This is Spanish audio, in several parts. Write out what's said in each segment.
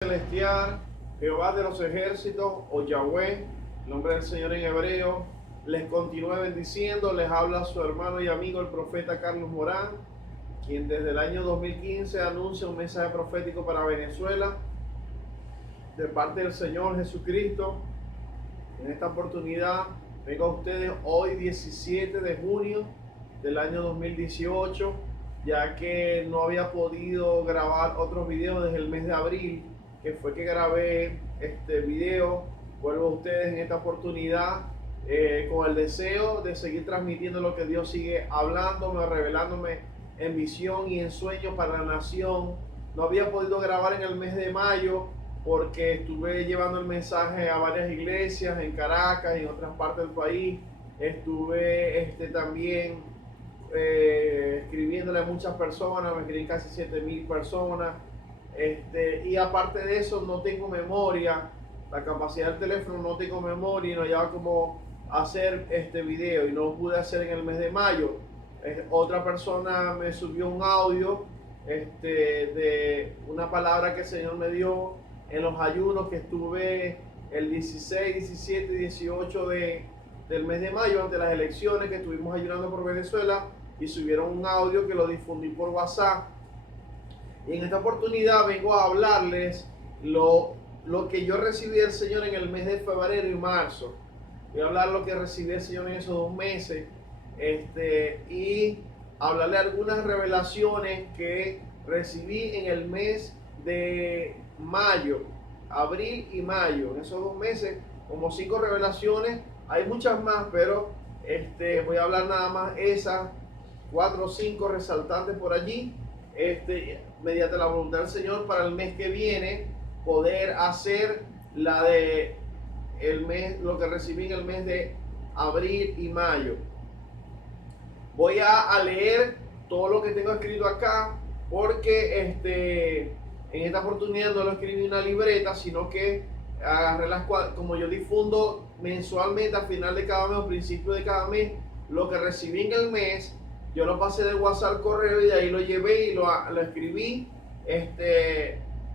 Celestial, Jehová de los ejércitos o Yahweh, nombre del Señor en hebreo, les continúe bendiciendo. Les habla su hermano y amigo el profeta Carlos Morán, quien desde el año 2015 anuncia un mensaje profético para Venezuela de parte del Señor Jesucristo. En esta oportunidad vengo a ustedes hoy 17 de junio del año 2018, ya que no había podido grabar otros videos desde el mes de abril, que fue que grabé este video. Vuelvo a ustedes en esta oportunidad con el deseo de seguir transmitiendo lo que Dios sigue hablándome, revelándome en visión y en sueño para la nación. No había podido grabar en el mes de mayo porque estuve llevando el mensaje a varias iglesias en Caracas y en otras partes del país. Estuve también escribiéndole a muchas personas, me escribí casi 7,000 personas. Y aparte de eso, no tengo memoria, la capacidad del teléfono, no tengo memoria y no lleva como hacer este video y no lo pude hacer en el mes de mayo. Otra persona me subió un audio de una palabra que el Señor me dio en los ayunos que estuve el 16, 17 y 18 del mes de mayo, ante las elecciones que estuvimos ayunando por Venezuela, y subieron un audio que lo difundí por WhatsApp. Y en esta oportunidad vengo a hablarles lo que yo recibí del Señor en el mes de febrero y marzo. Voy a hablar lo que recibí del Señor en esos 2 meses y hablarle algunas revelaciones que recibí en el mes de mayo, abril y mayo. En esos 2 meses, como 5 revelaciones. Hay muchas más, pero voy a hablar nada más esas 4 o 5 resaltantes por allí. Mediante la voluntad del Señor, para el mes que viene poder hacer la de el mes, lo que recibí en el mes de abril y mayo. Voy a leer todo lo que tengo escrito acá, porque en esta oportunidad no lo escribí en una libreta, sino que agarré como yo difundo mensualmente a final de cada mes o principio de cada mes lo que recibí en el mes. Yo lo pasé de WhatsApp al correo y de ahí lo llevé y lo escribí.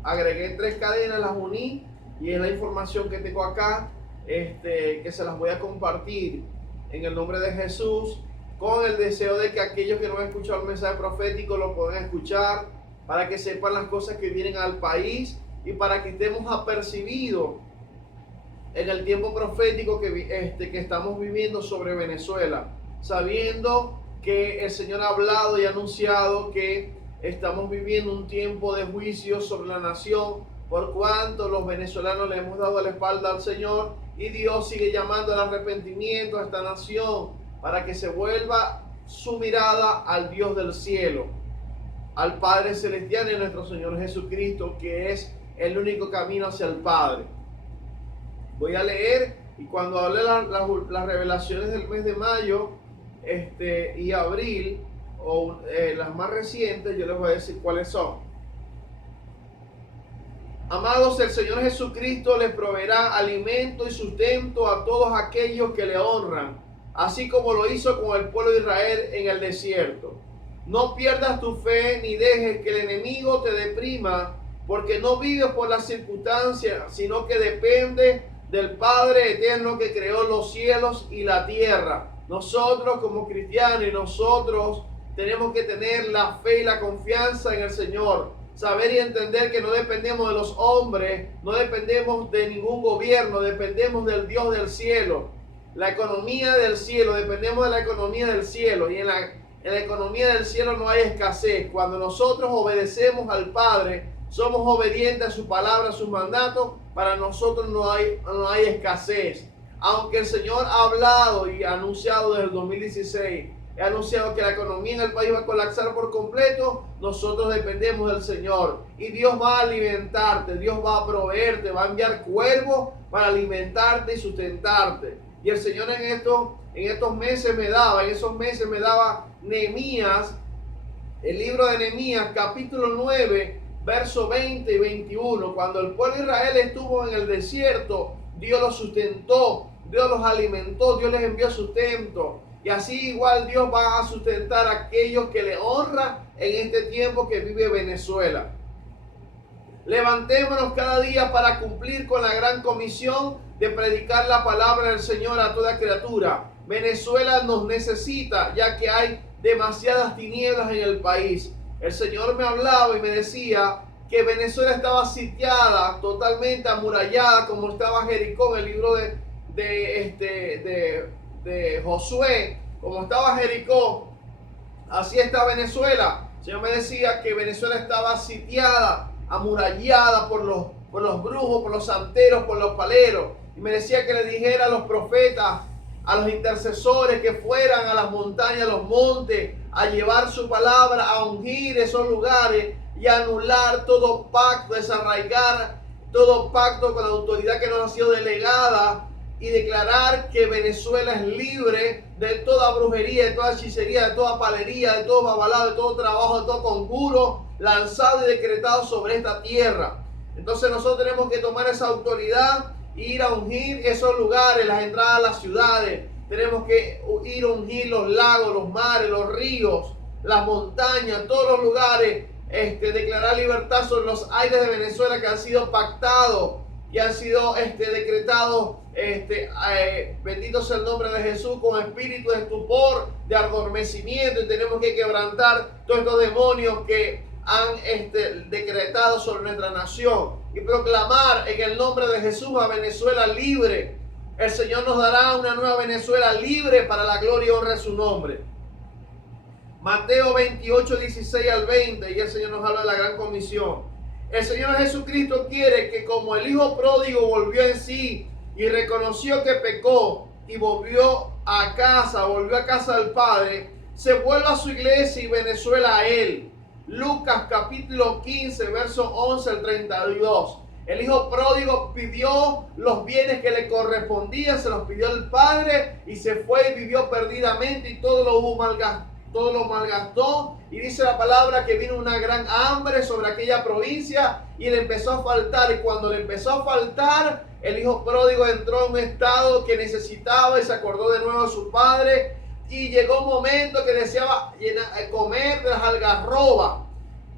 Agregué 3 cadenas, las uní y es la información que tengo acá, que se las voy a compartir en el nombre de Jesús, con el deseo de que aquellos que no han escuchado el mensaje profético lo puedan escuchar, para que sepan las cosas que vienen al país y para que estemos apercibidos en el tiempo profético que estamos viviendo sobre Venezuela, sabiendo que el Señor ha hablado y anunciado que estamos viviendo un tiempo de juicio sobre la nación, por cuanto los venezolanos le hemos dado la espalda al Señor, y Dios sigue llamando al arrepentimiento a esta nación para que se vuelva su mirada al Dios del cielo, al Padre Celestial y a nuestro Señor Jesucristo, que es el único camino hacia el Padre. Voy a leer, y cuando hable las revelaciones del mes de mayo y abril, o las más recientes, yo les voy a decir cuáles son. Amados, el Señor Jesucristo les proveerá alimento y sustento a todos aquellos que le honran, así como lo hizo con el pueblo de Israel en el desierto. No pierdas tu fe ni dejes que el enemigo te deprima, porque no vives por las circunstancias, sino que depende del Padre eterno que creó los cielos y la tierra. Nosotros como cristianos, y nosotros tenemos que tener la fe y la confianza en el Señor, saber y entender que no dependemos de los hombres, no dependemos de ningún gobierno, dependemos del Dios del cielo, la economía del cielo, dependemos de la economía del cielo, y en la economía del cielo no hay escasez. Cuando nosotros obedecemos al Padre, somos obedientes a su palabra, a sus mandatos, para nosotros no hay escasez. Aunque el Señor ha hablado y ha anunciado desde el 2016, ha anunciado que la economía en el país va a colapsar por completo, nosotros dependemos del Señor. Y Dios va a alimentarte, Dios va a proveerte, va a enviar cuervos para alimentarte y sustentarte. Y el Señor en esos meses me daba Nehemías, el libro de Nehemías, capítulo 9, verso 20 y 21. Cuando el pueblo de Israel estuvo en el desierto, Dios los sustentó, Dios los alimentó, Dios les envió sustento. Y así igual Dios va a sustentar a aquellos que le honran en este tiempo que vive Venezuela. Levantémonos cada día para cumplir con la gran comisión de predicar la palabra del Señor a toda criatura. Venezuela nos necesita, ya que hay demasiadas tinieblas en el país. El Señor me hablaba y me decía que Venezuela estaba sitiada, totalmente amurallada, como estaba Jericó en el libro de Josué, como estaba Jericó, así está Venezuela. El Señor me decía que Venezuela estaba sitiada, amurallada por los brujos, por los santeros, por los paleros. Y me decía que le dijera a los profetas, a los intercesores, que fueran a las montañas, a los montes, a llevar su palabra, a ungir esos lugares y a anular todo pacto, desarraigar todo pacto con la autoridad que nos ha sido delegada y declarar que Venezuela es libre de toda brujería, de toda hechicería, de toda palería, de todo babalado, de todo trabajo, de todo conjuro lanzado y decretado sobre esta tierra. Entonces nosotros tenemos que tomar esa autoridad e ir a ungir esos lugares, las entradas a las ciudades. Tenemos que ir a ungir los lagos, los mares, los ríos, las montañas, todos los lugares. Declarar libertad sobre los aires de Venezuela que han sido pactados y han sido decretados, bendito sea el nombre de Jesús, con espíritu de estupor, de adormecimiento, y tenemos que quebrantar todos estos demonios que han decretado sobre nuestra nación y proclamar en el nombre de Jesús a Venezuela libre. El Señor nos dará una nueva Venezuela libre para la gloria y honra de su nombre. Mateo 28, 16 al 20, y el Señor nos habla de la gran comisión. El Señor Jesucristo quiere que, como el hijo pródigo volvió en sí y reconoció que pecó y volvió a casa del Padre, se vuelva a su iglesia y Venezuela a él. Lucas capítulo 15, verso 11 al 32. El hijo pródigo pidió los bienes que le correspondían, se los pidió el Padre y se fue y vivió perdidamente y todo lo malgastó, y dice la palabra que vino una gran hambre sobre aquella provincia y le empezó a faltar, y cuando le empezó a faltar, el hijo pródigo entró en un estado que necesitaba y se acordó de nuevo de su padre, y llegó un momento que deseaba comer de las algarrobas,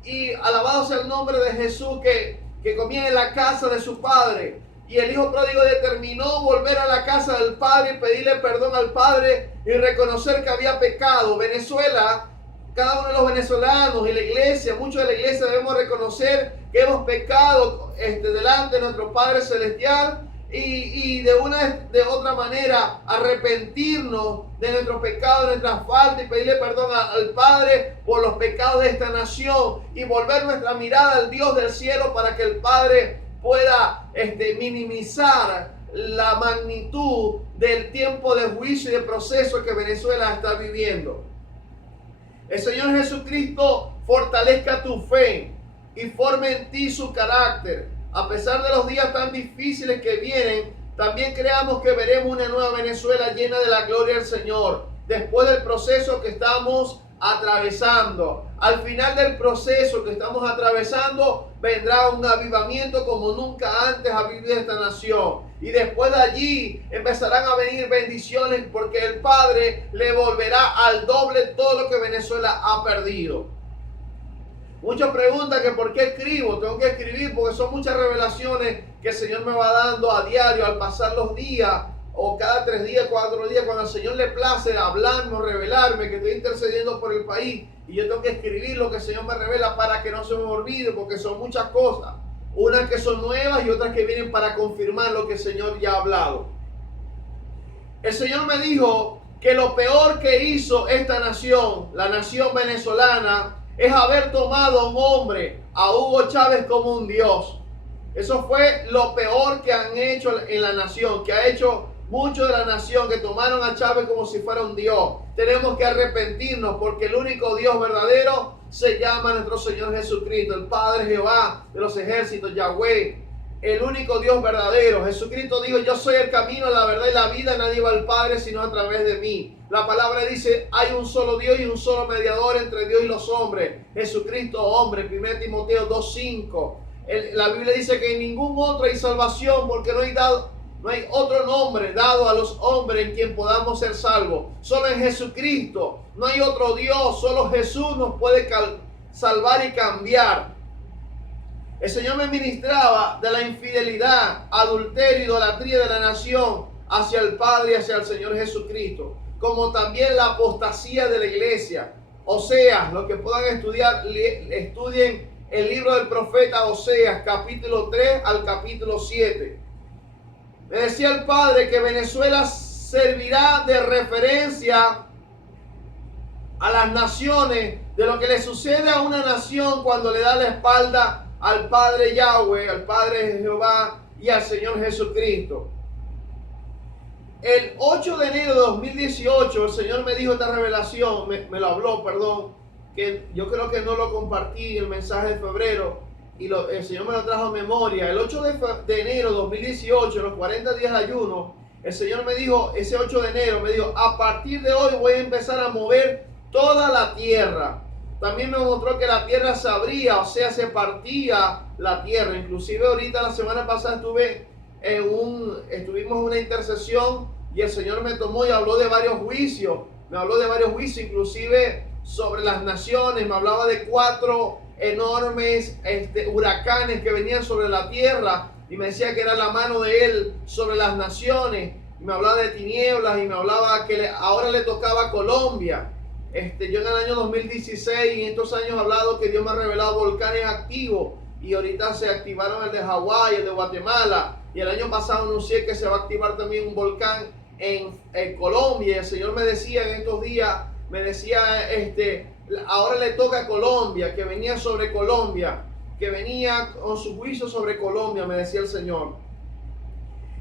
y alabado sea el nombre de Jesús, que comía en la casa de su padre. Y el hijo pródigo determinó volver a la casa del Padre y pedirle perdón al Padre y reconocer que había pecado. Venezuela, cada uno de los venezolanos y la iglesia, muchos de la iglesia debemos reconocer que hemos pecado delante de nuestro Padre Celestial y de otra manera arrepentirnos de nuestros pecados, de nuestras faltas y pedirle perdón al Padre por los pecados de esta nación y volver nuestra mirada al Dios del cielo para que el Padre pueda minimizar la magnitud del tiempo de juicio y de proceso que Venezuela está viviendo. El Señor Jesucristo fortalezca tu fe y forme en ti su carácter. A pesar de los días tan difíciles que vienen, también creamos que veremos una nueva Venezuela llena de la gloria del Señor. Después del proceso que estamos atravesando, al final del proceso que estamos atravesando, vendrá un avivamiento como nunca antes ha vivido esta nación. Y después de allí empezarán a venir bendiciones porque el Padre le volverá al doble todo lo que Venezuela ha perdido. Muchos preguntan que por qué escribo. Tengo que escribir porque son muchas revelaciones que el Señor me va dando a diario al pasar los días, o cada 3 días, 4 días, cuando al Señor le place hablarme, revelarme que estoy intercediendo por el país y yo tengo que escribir lo que el Señor me revela para que no se me olvide, porque son muchas cosas, unas que son nuevas y otras que vienen para confirmar lo que el Señor ya ha hablado. El Señor me dijo que lo peor que hizo esta nación, la nación venezolana, es haber tomado a un hombre, a Hugo Chávez, como un Dios. Eso fue lo peor que han hecho en la nación, que ha hecho muchos de la nación, que tomaron a Chávez como si fuera un Dios. Tenemos que arrepentirnos porque el único Dios verdadero se llama nuestro Señor Jesucristo, el Padre Jehová de los ejércitos, Yahweh, el único Dios verdadero. Jesucristo dijo: yo soy el camino, la verdad y la vida, nadie va al Padre sino a través de mí. La palabra dice: hay un solo Dios y un solo mediador entre Dios y los hombres, Jesucristo hombre. 1 Timoteo 2:5. La Biblia dice que en ningún otro hay salvación, porque no hay otro nombre dado a los hombres en quien podamos ser salvos. Solo en Jesucristo. No hay otro Dios. Solo Jesús nos puede salvar y cambiar. El Señor me ministraba de la infidelidad, adulterio, idolatría de la nación hacia el Padre y hacia el Señor Jesucristo, como también la apostasía de la iglesia. Oseas, los que puedan estudiar, estudien el libro del profeta Oseas, capítulo 3 al capítulo 7. Me decía el Padre que Venezuela servirá de referencia a las naciones de lo que le sucede a una nación cuando le da la espalda al Padre Yahweh, al Padre Jehová y al Señor Jesucristo. El 8 de enero de 2018 el Señor me dijo esta revelación, me lo habló, perdón, que yo creo que no lo compartí en el mensaje de febrero y el Señor me lo trajo a memoria. El 8 de enero de 2018, en los 40 días de ayuno, el Señor me dijo, ese 8 de enero, me dijo, a partir de hoy voy a empezar a mover toda la tierra. También me mostró que la tierra se abría, o sea, se partía la tierra. Inclusive ahorita la semana pasada estuvimos en una intercesión y el Señor me tomó y habló de varios juicios. Me habló de varios juicios, inclusive sobre las naciones. Me hablaba de 4 enormes huracanes que venían sobre la tierra y me decía que era la mano de Él sobre las naciones. Y me hablaba de tinieblas y me hablaba que ahora le tocaba a Colombia. Yo en el año 2016 y en estos años he hablado que Dios me ha revelado volcanes activos y ahorita se activaron el de Hawái, el de Guatemala, y el año pasado anuncié que se va a activar también un volcán en Colombia. Y el Señor me decía en estos días, me decía, ahora le toca a Colombia, que venía sobre Colombia, que venía con su juicio sobre Colombia, me decía el Señor.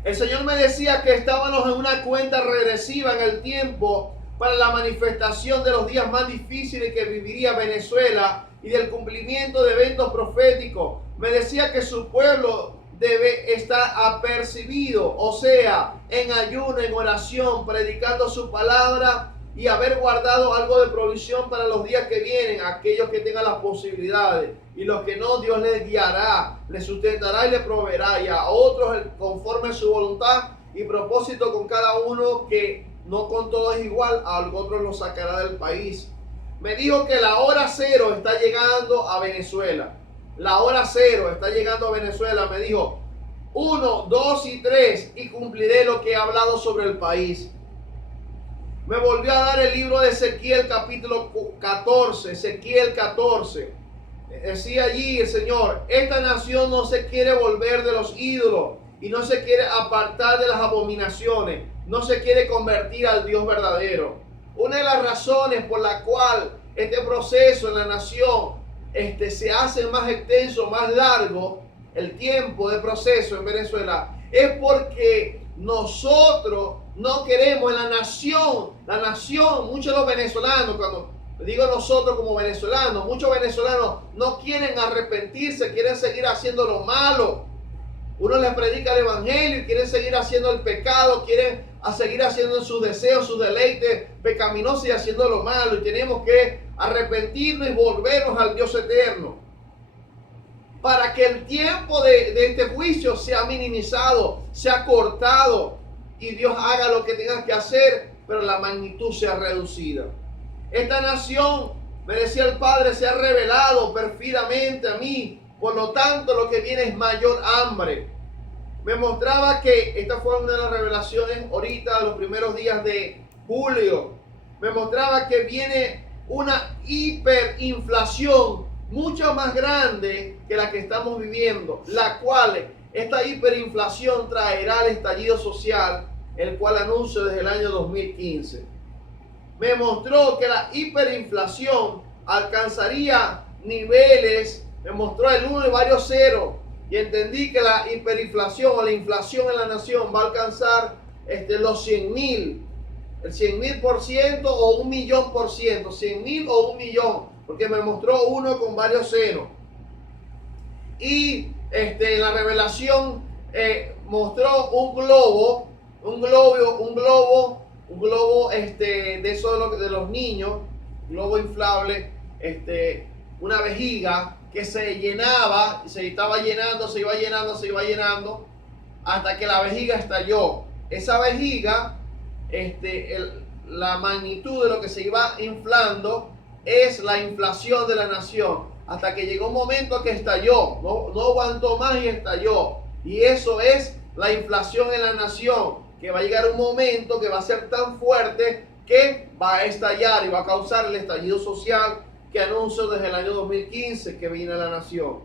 El Señor me decía que estábamos en una cuenta regresiva en el tiempo para la manifestación de los días más difíciles que viviría Venezuela y del cumplimiento de eventos proféticos. Me decía que su pueblo debe estar apercibido, o sea, en ayuno, en oración, predicando su palabra y haber guardado algo de provisión para los días que vienen, aquellos que tengan las posibilidades, y los que no, Dios les guiará, les sustentará y les proveerá, y a otros conforme a su voluntad y propósito con cada uno, que no con todos es igual, a otros los sacará del país. Me dijo que la hora cero está llegando a Venezuela. La hora cero está llegando a Venezuela. Me dijo 1, 2 y 3 y cumpliré lo que he hablado sobre el país. Me volvió a dar el libro de Ezequiel capítulo 14. Ezequiel 14. Decía allí el Señor, esta nación no se quiere volver de los ídolos y no se quiere apartar de las abominaciones. No se quiere convertir al Dios verdadero. Una de las razones por la cual este proceso en la nación se hace más extenso, más largo, el tiempo de proceso en Venezuela, es porque nosotros no queremos en la nación, muchos de los venezolanos, cuando digo nosotros como venezolanos, muchos venezolanos no quieren arrepentirse, quieren seguir haciendo lo malo. Uno les predica el evangelio y quieren seguir haciendo el pecado, quieren seguir haciendo sus deseos, sus deleites pecaminosos y haciendo lo malo. Y tenemos que arrepentirnos y volvernos al Dios eterno, para que el tiempo de este juicio sea minimizado, sea cortado y Dios haga lo que tenga que hacer, pero la magnitud sea reducida. Esta nación, me decía el Padre, se ha revelado perfidamente a mí. Por lo tanto, lo que viene es mayor hambre. Me mostraba que esta fue una de las revelaciones ahorita, los primeros días de julio. Me mostraba que viene una hiperinflación mucho más grande que la que estamos viviendo, la cual esta hiperinflación traerá el estallido social, el cual anuncio desde el año 2015. Me mostró que la hiperinflación alcanzaría niveles. Me mostró el 1 y varios ceros y entendí que la hiperinflación o la inflación en la nación va a alcanzar los 100.000, el 100.000% o 1.000.000%, 100.000 o 1.000.000, porque me mostró uno con varios ceros. Y en la revelación mostró un globo de esos de los niños, globo inflable, una vejiga que se llenaba, se estaba llenando, se iba llenando, hasta que la vejiga estalló. Esa vejiga, la magnitud de lo que se iba inflando es la inflación de la nación. hasta que llegó un momento que estalló, no aguantó más y estalló. Y eso es la inflación en la nación, que va a llegar un momento que va a ser tan fuerte que va a estallar y va a causar el estallido social que anunció desde el año 2015 que viene a la nación.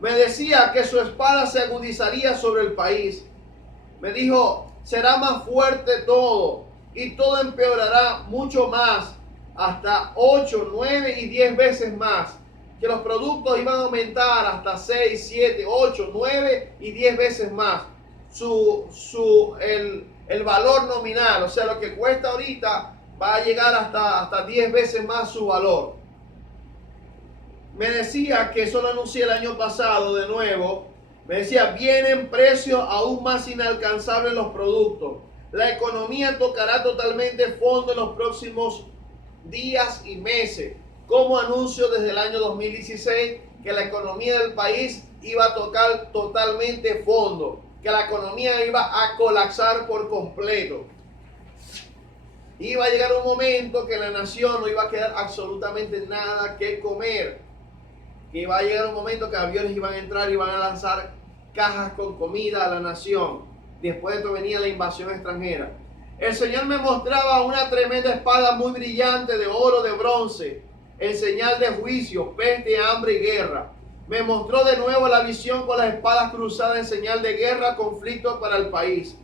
Me decía que su espada se agudizaría sobre el país. Me dijo, será más fuerte todo y todo empeorará mucho más, hasta 8, 9 y 10 veces más. Que los productos iban a aumentar hasta 6, 7, 8, 9 y 10 veces más el valor nominal. O sea, lo que cuesta ahorita va a llegar hasta 10 veces más su valor. Me decía que eso lo anuncié el año pasado de nuevo. Me decía, vienen precios aún más inalcanzables los productos. La economía tocará totalmente fondo en los próximos días y meses. Como anuncio desde el año 2016 que la economía del país iba a tocar totalmente fondo, que la economía iba a colapsar por completo. Iba a llegar un momento que la nación no iba a quedar absolutamente nada que comer. Que iba a llegar un momento que aviones iban a entrar y iban a lanzar cajas con comida a la nación. Después de esto venía la invasión extranjera. El Señor me mostraba una tremenda espada muy brillante de oro, de bronce, en señal de juicio, peste, hambre y guerra. Me mostró de nuevo la visión con las espadas cruzadas en señal de guerra, conflicto para el país.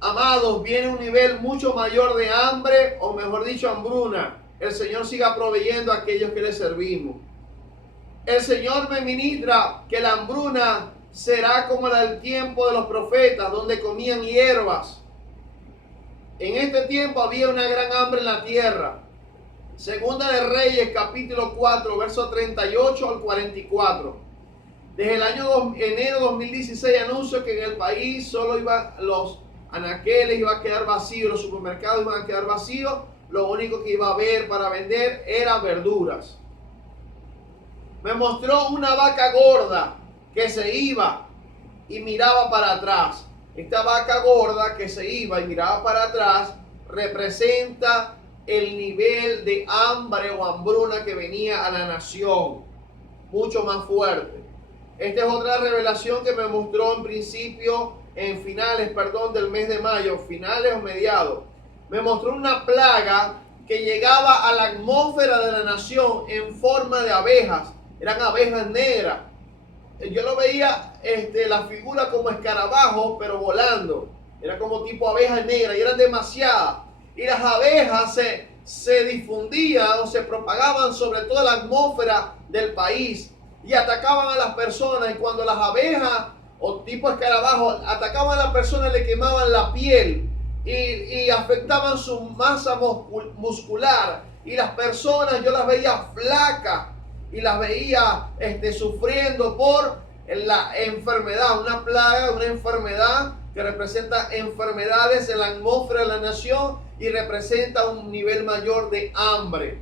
Amados, viene un nivel mucho mayor de hambre, o mejor dicho, hambruna. El Señor siga proveyendo a aquellos que le servimos. El Señor me ministra que la hambruna será como la del tiempo de los profetas, donde comían hierbas. En este tiempo había una gran hambre en la tierra. Segunda de Reyes, capítulo 4, versos 38 al 44. Desde el año enero 2016 anuncio que en el país solo los anaqueles iban a quedar vacíos, los supermercados iban a quedar vacíos. Lo único que iba a haber para vender eran verduras. Me mostró una vaca gorda que se iba y miraba para atrás. Esta vaca gorda que se iba y miraba para atrás representa el nivel de hambre o hambruna que venía a la nación, mucho más fuerte. Esta es otra revelación que me mostró en principio, del mes de mayo, finales o mediados. Me mostró una plaga que llegaba a la atmósfera de la nación en forma de abejas. Eran abejas negras. Yo lo veía, la figura como escarabajo, pero volando. Era como tipo abejas negras y eran demasiadas. Y las abejas se difundían o se propagaban sobre toda la atmósfera del país y atacaban a las personas. Y cuando las abejas o tipo escarabajos atacaban a las personas, le quemaban la piel y afectaban su masa muscular. Y las personas, yo las veía flacas y las veía sufriendo por la enfermedad, una plaga, una enfermedad que representa enfermedades en la atmósfera de la nación y representa un nivel mayor de hambre.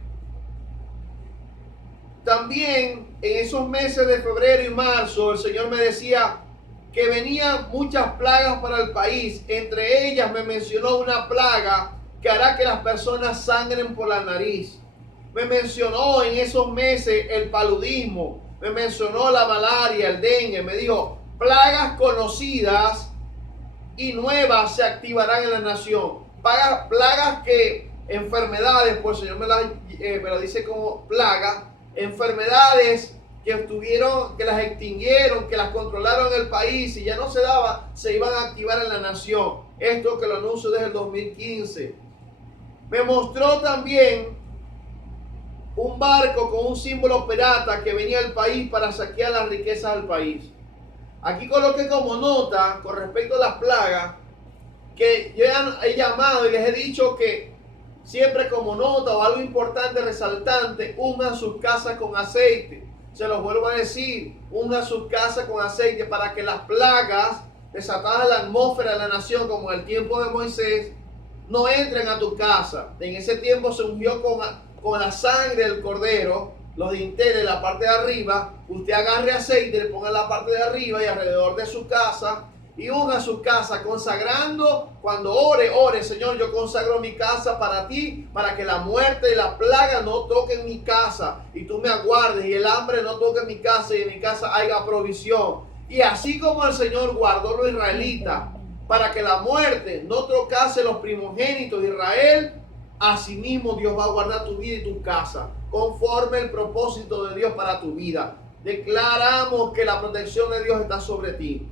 También en esos meses de febrero y marzo el Señor me decía que venían muchas plagas para el país. Entre ellas me mencionó una plaga que hará que las personas sangren por la nariz. Me mencionó en esos meses el paludismo, me mencionó la malaria, el dengue. Me dijo, plagas conocidas y nuevas se activarán en la nación. Plagas que, enfermedades, pues el Señor me lo dice como plagas, enfermedades que las extinguieron, que las controlaron en el país y ya no se daba, se iban a activar en la nación. Esto que lo anuncio desde el 2015. Me mostró también un barco con un símbolo pirata que venía al país para saquear las riquezas del país. Aquí coloqué como nota con respecto a las plagas que yo he llamado y les he dicho que siempre como nota o algo importante, resaltante, unjan sus casas con aceite. Se los vuelvo a decir, unjan sus casas con aceite para que las plagas desatadas en la atmósfera de la nación, como en el tiempo de Moisés, no entren a tu casa. En ese tiempo se ungió con la sangre del cordero, los dinteles, la parte de arriba. Usted agarre aceite, le ponga en la parte de arriba y alrededor de su casa y unja su casa, consagrando, cuando ore, Señor, yo consagro mi casa para ti, para que la muerte y la plaga no toquen mi casa, y tú me aguardes, y el hambre no toque mi casa, y en mi casa haya provisión. Y así como el Señor guardó a los israelitas, para que la muerte no tocase los primogénitos de Israel, asimismo Dios va a guardar tu vida y tu casa, conforme el propósito de Dios para tu vida. Declaramos que la protección de Dios está sobre ti.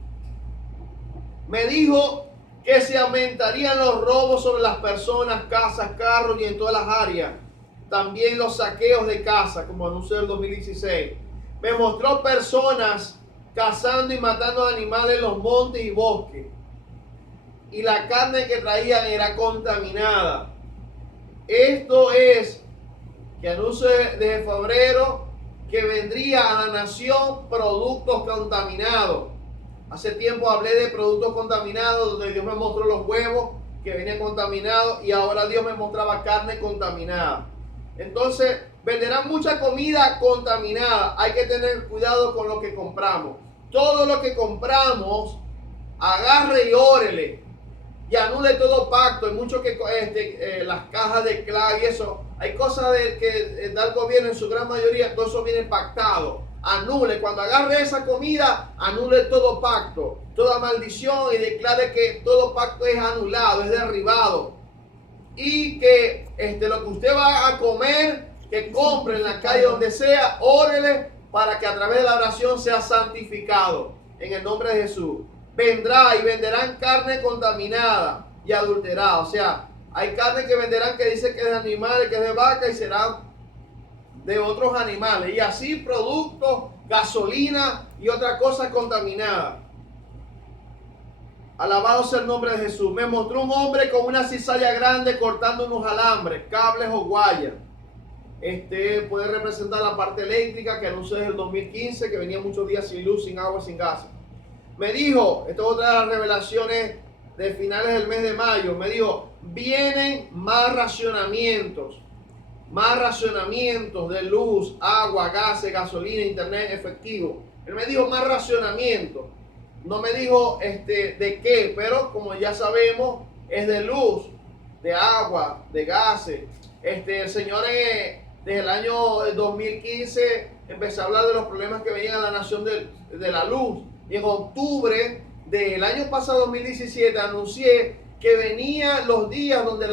Me dijo que se aumentarían los robos sobre las personas, casas, carros y en todas las áreas. También los saqueos de casa, como anunció el 2016. Me mostró personas cazando y matando animales en los montes y bosques. Y la carne que traían era contaminada. Esto es que anuncio desde febrero que vendría a la nación productos contaminados. Hace tiempo hablé de productos contaminados, donde Dios me mostró los huevos que venían contaminados y ahora Dios me mostraba carne contaminada. Entonces, venderán mucha comida contaminada. Hay que tener cuidado con lo que compramos. Todo lo que compramos, agarre y órele y anule todo pacto. Hay mucho que las cajas de clave y eso, hay cosas que da el gobierno en su gran mayoría, todo eso viene pactado. Anule, cuando agarre esa comida, anule todo pacto, toda maldición y declare que todo pacto es anulado, es derribado. Y que lo que usted va a comer, que compre en la calle donde sea, órele para que a través de la oración sea santificado. En el nombre de Jesús. Vendrá y venderán carne contaminada y adulterada. O sea, hay carne que venderán que dice que es de animales, que es de vaca y será de otros animales. Y así productos, gasolina y otras cosas contaminadas. Alabado sea el nombre de Jesús. Me mostró un hombre con una cizalla grande cortando unos alambres, cables o guayas. Puede representar la parte eléctrica que anunció desde el 2015, que venía muchos días sin luz, sin agua, sin gas. Me dijo, esto es otra de las revelaciones de finales del mes de mayo, me dijo, vienen más racionamientos de luz, agua, gases, gasolina, internet, efectivo. Él me dijo más racionamiento. No me dijo de qué, pero como ya sabemos, es de luz, de agua, de gases. El Señor desde el año 2015 empezó a hablar de los problemas que venían a la nación de la luz. Y en octubre del año pasado, 2017, anuncié que venían los días donde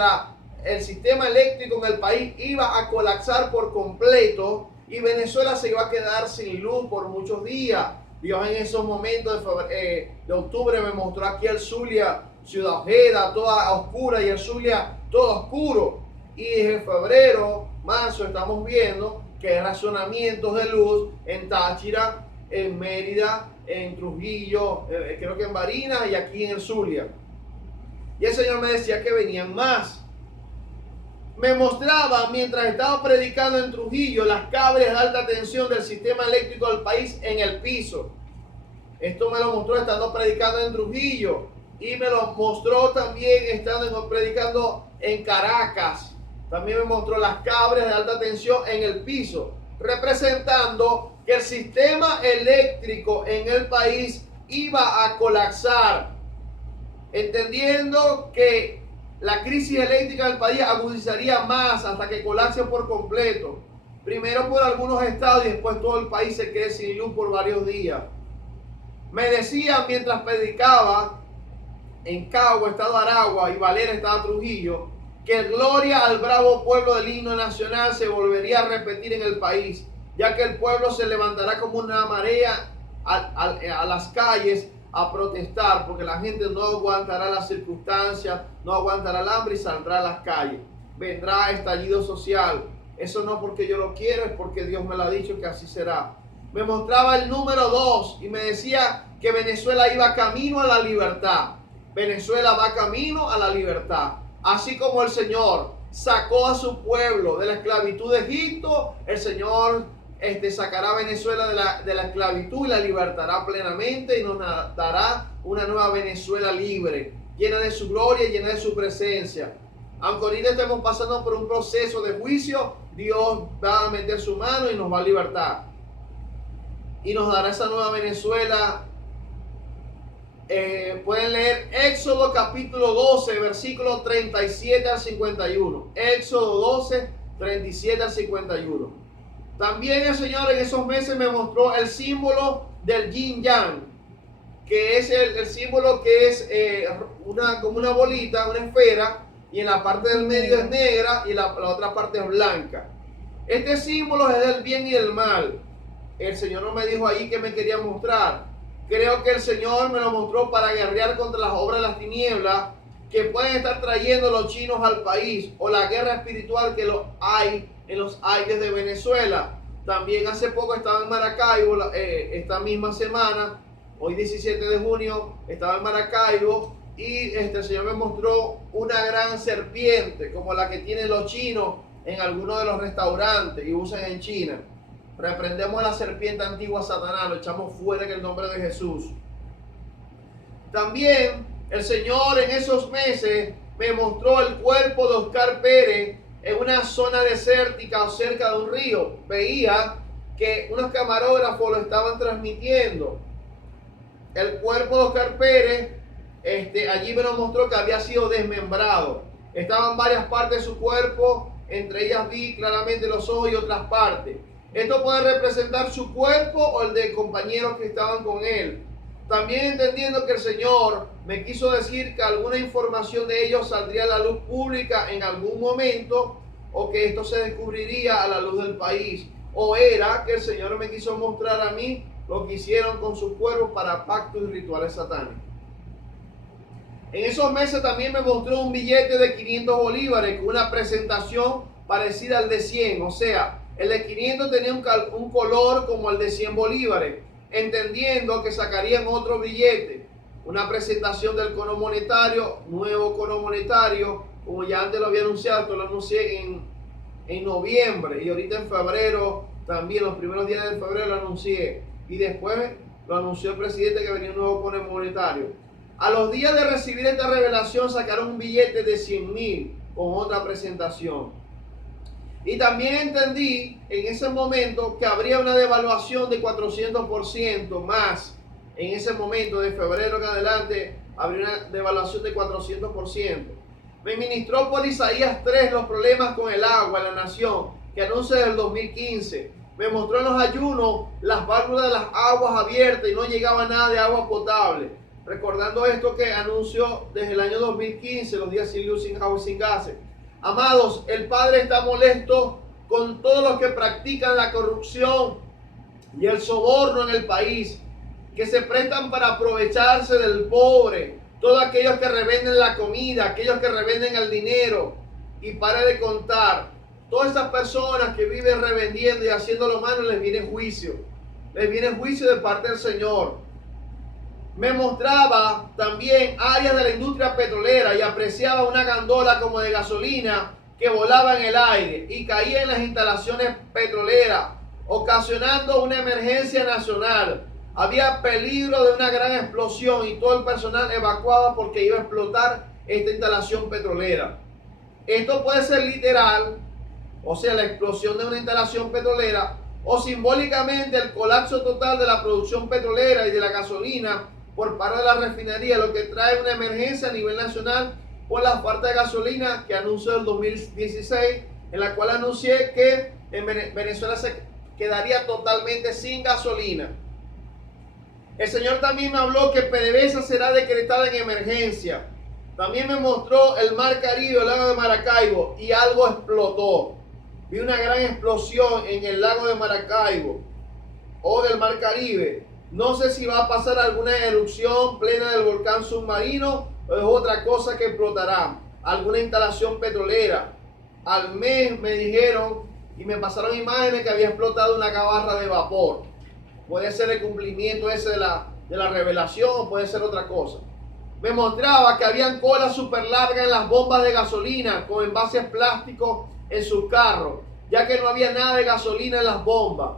el sistema eléctrico en el país iba a colapsar por completo y Venezuela se iba a quedar sin luz por muchos días. Dios en esos momentos de octubre me mostró aquí el Zulia, Ciudad Ojeda, toda oscura, y el Zulia todo oscuro. Y en febrero, marzo, estamos viendo que hay racionamientos de luz en Táchira, en Mérida, en Trujillo, creo que en Barinas y aquí en el Zulia. Y el Señor me decía que venían más. Me mostraba mientras estaba predicando en Trujillo las cables de alta tensión del sistema eléctrico del país en el piso. Esto me lo mostró estando predicando en Trujillo y me lo mostró también estando predicando en Caracas. También me mostró las cables de alta tensión en el piso, representando que el sistema eléctrico en el país iba a colapsar, entendiendo que la crisis eléctrica del país agudizaría más hasta que colapse por completo. Primero por algunos estados y después todo el país se quede sin luz por varios días. Me decía mientras predicaba en Cagua, estado Aragua, y Valera, estado Trujillo, que gloria al bravo pueblo del himno nacional se volvería a repetir en el país, ya que el pueblo se levantará como una marea a las calles a protestar, porque la gente no aguantará las circunstancias, no aguantará el hambre y saldrá a las calles. Vendrá estallido social. Eso no porque yo lo quiero, es porque Dios me lo ha dicho que así será. Me mostraba el número 2 y me decía que Venezuela iba camino a la libertad. Venezuela va camino a la libertad. Así como el Señor sacó a su pueblo de la esclavitud de Egipto, el Señor sacará a Venezuela de la esclavitud y la libertará plenamente y nos dará una nueva Venezuela libre, llena de su gloria y llena de su presencia. Aunque ahorita estemos pasando por un proceso de juicio, Dios va a meter su mano y nos va a libertar. Y nos dará esa nueva Venezuela pueden leer Éxodo capítulo 12, versículos 37 al 51. Éxodo 12, 37 al 51. También el Señor en esos meses me mostró el símbolo del yin yang, que es el símbolo que es como una bolita, una esfera, y en la parte del medio es negra y la otra parte es blanca. Este símbolo es del bien y del mal. El Señor no me dijo ahí que me quería mostrar. Creo que el Señor me lo mostró para guerrear contra las obras de las tinieblas que pueden estar trayendo los chinos al país, o la guerra espiritual que hay en los aires de Venezuela. También hace poco estaba en Maracaibo, esta misma semana, hoy 17 de junio, estaba en Maracaibo y el Señor me mostró una gran serpiente como la que tienen los chinos en algunos de los restaurantes y usan en China. Reprendemos a la serpiente antigua Satanás, lo echamos fuera en el nombre de Jesús. También el Señor en esos meses me mostró el cuerpo de Oscar Pérez en una zona desértica o cerca de un río. Veía que unos camarógrafos lo estaban transmitiendo. El cuerpo de Oscar Pérez, allí me lo mostró que había sido desmembrado. Estaban varias partes de su cuerpo, entre ellas vi claramente los ojos y otras partes. Esto puede representar su cuerpo o el de compañeros que estaban con él. También entendiendo que el Señor me quiso decir que alguna información de ellos saldría a la luz pública en algún momento, o que esto se descubriría a la luz del país. O era que el Señor me quiso mostrar a mí lo que hicieron con sus cuerpos para pactos y rituales satánicos. En esos meses también me mostró un billete de 500 bolívares con una presentación parecida al de 100, o sea, el de 500 tenía un color como el de 100 bolívares, entendiendo que sacarían otro billete, una presentación del cono monetario, nuevo cono monetario, como ya antes lo había anunciado. Esto lo anuncié en noviembre, y ahorita en febrero, también los primeros días de febrero lo anuncié, y después lo anunció el presidente que venía un nuevo cono monetario. A los días de recibir esta revelación sacaron un billete de 100,000 con otra presentación. Y también entendí en ese momento que habría una devaluación de 400% más. En ese momento, de febrero en adelante, habría una devaluación de 400%. Me ministró por Isaías 3 los problemas con el agua en la nación, que anuncia desde el 2015. Me mostró en los ayunos las válvulas de las aguas abiertas y no llegaba nada de agua potable. Recordando esto que anunció desde el año 2015, los días sin luz, sin agua y sin gases. Amados, el Padre está molesto con todos los que practican la corrupción y el soborno en el país, que se prestan para aprovecharse del pobre, todos aquellos que revenden la comida, aquellos que revenden el dinero, y para de contar, todas esas personas que viven revendiendo y haciendo lo malo, les viene juicio de parte del Señor. Me mostraba también áreas de la industria petrolera y apreciaba una gandola como de gasolina que volaba en el aire y caía en las instalaciones petroleras, ocasionando una emergencia nacional. Había peligro de una gran explosión y todo el personal evacuado porque iba a explotar esta instalación petrolera. Esto puede ser literal, o sea, la explosión de una instalación petrolera, o simbólicamente el colapso total de la producción petrolera y de la gasolina por parte de la refinería, lo que trae una emergencia a nivel nacional por la falta de gasolina que anunció el 2016, en la cual anuncié que en Venezuela se quedaría totalmente sin gasolina. El Señor también me habló que PDVSA será decretada en emergencia. También me mostró el Mar Caribe, el lago de Maracaibo, y algo explotó. Vi una gran explosión en el lago de Maracaibo o del Mar Caribe. No sé si va a pasar alguna erupción plena del volcán submarino o es otra cosa que explotará. Alguna instalación petrolera. Al mes me dijeron y me pasaron imágenes que había explotado una cabarra de vapor. Puede ser el cumplimiento ese de la revelación o puede ser otra cosa. Me mostraba que habían colas súper largas en las bombas de gasolina con envases plásticos en sus carros, ya que no había nada de gasolina en las bombas.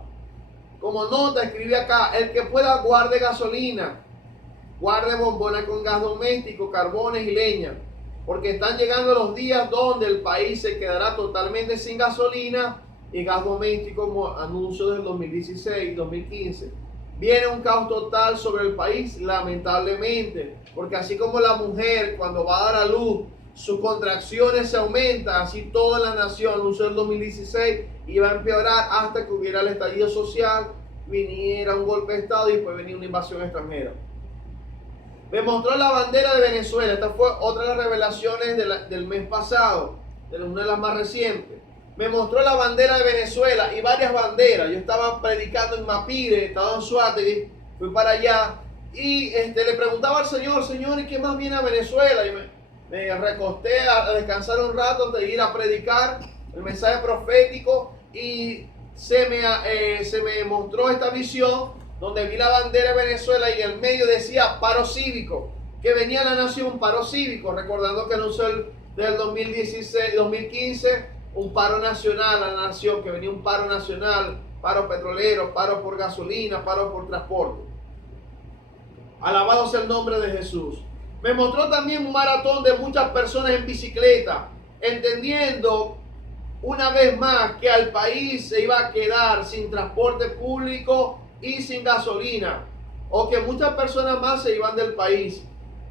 Como nota escribí acá: el que pueda guarde gasolina, guarde bombonas con gas doméstico, carbones y leña, porque están llegando los días donde el país se quedará totalmente sin gasolina y gas doméstico, como anuncio del 2016 y 2015. viene un caos total sobre el país, lamentablemente, porque así como la mujer cuando va a dar a luz, sus contracciones se aumentan, así toda la nación, lució el 2016, iba a empeorar hasta que hubiera el estallido social, viniera un golpe de Estado y después venía una invasión extranjera. Me mostró la bandera de Venezuela. Esta fue otra de las revelaciones del mes pasado, una de las más recientes. Me mostró la bandera de Venezuela y varias banderas. Yo estaba predicando en Mapire, estaba en Suátegui, fui para allá y le preguntaba al Señor, Señor, ¿y qué más viene a Venezuela? Y me recosté a descansar un rato antes de ir a predicar el mensaje profético y se me mostró esta visión donde vi la bandera de Venezuela y en el medio decía paro cívico, que venía la nación, paro cívico, recordando que anunció del 2015 un paro nacional a la nación, que venía un paro nacional, paro petrolero, paro por gasolina, paro por transporte. Alabado sea el nombre de Jesús. Me mostró también un maratón de muchas personas en bicicleta, entendiendo una vez más que al país se iba a quedar sin transporte público y sin gasolina, o que muchas personas más se iban del país.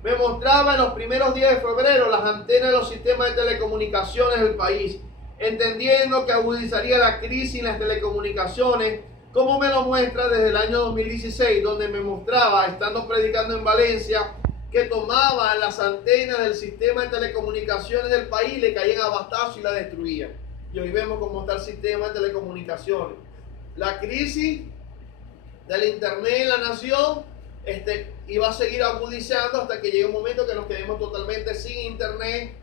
Me mostraba en los primeros días de febrero las antenas de los sistemas de telecomunicaciones del país, entendiendo que agudizaría la crisis en las telecomunicaciones, como me lo muestra desde el año 2016, donde me mostraba, estando predicando en Valencia, que tomaban las antenas del sistema de telecomunicaciones del país, le caían a bastazos y la destruían. Y hoy vemos cómo está el sistema de telecomunicaciones. La crisis del internet en la nación iba a seguir agudizando hasta que llegue un momento que nos quedemos totalmente sin internet